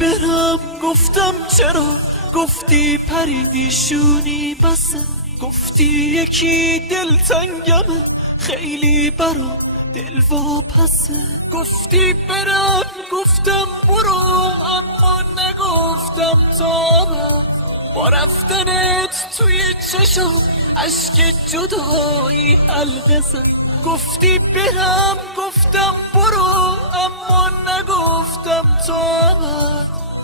برم گفتم چرا، گفتی پریشونی بسه، گفتی یکی دلتنگمه خیلی برام دل واپسه. گفتی برم گفتم برو، اما نگفتم تا با رفتنت توی چشم اشک جدایی حلقه زد. گفتی برم گفتم برو، اما نگفتم تا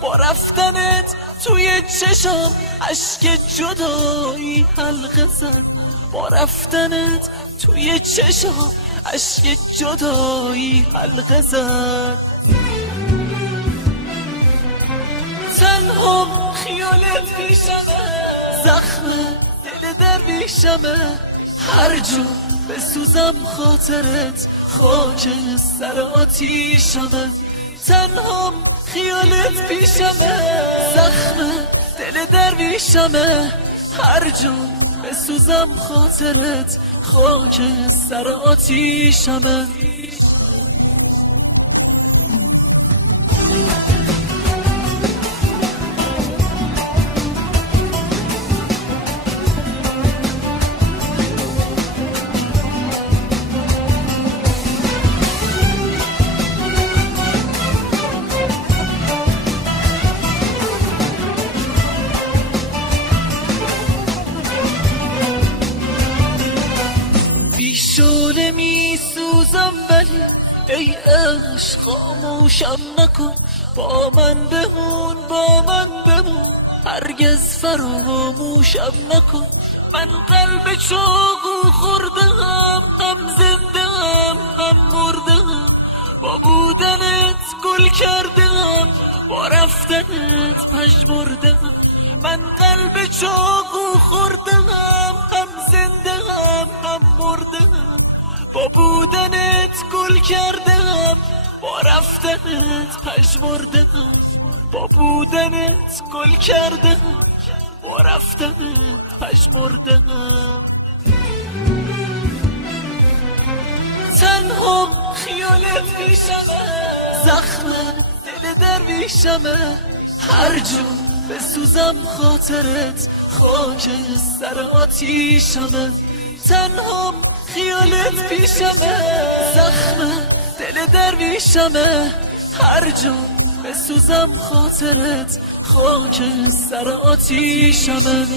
با رفتنت توی چشم اشک جدایی حلقه زد. با رفتنت توی چشم اشک جدایی حلقه زد. تنها خیالت پیشمه، زخم دل درویشمه، هر جا بسوزم خاطرت خاک سر آتیشمه. تنها خیالت پیشمه، زخم دل درویشمه، هر جا بسوزم خاطرت خاک سر آتیشمه. بیشونه می سوزم ولی ای عشق خاموشم نکن، با من بمون با من بمون، هرگز فراموشم نکن. من قلب چاقو خوردم، هم زنده هم مرده، با بودنت گل کردم، با رفتنت پژمرده. من قلب چاقو خوردم، هم زنده هم مرده، با بودنت گل کردم، با رفتنت پژمرده. با بودنت گل کردم، با رفتنت پژمرده. تنها خیالت پیشمه، زخم دل درویشمه، هر جا بسوزم خاطرت خاک سر آتیشمه. تنها خیالت پیشمه، زخم دل درویشمه، هر جا بسوزم خاطرت خاک سر آتیشمه.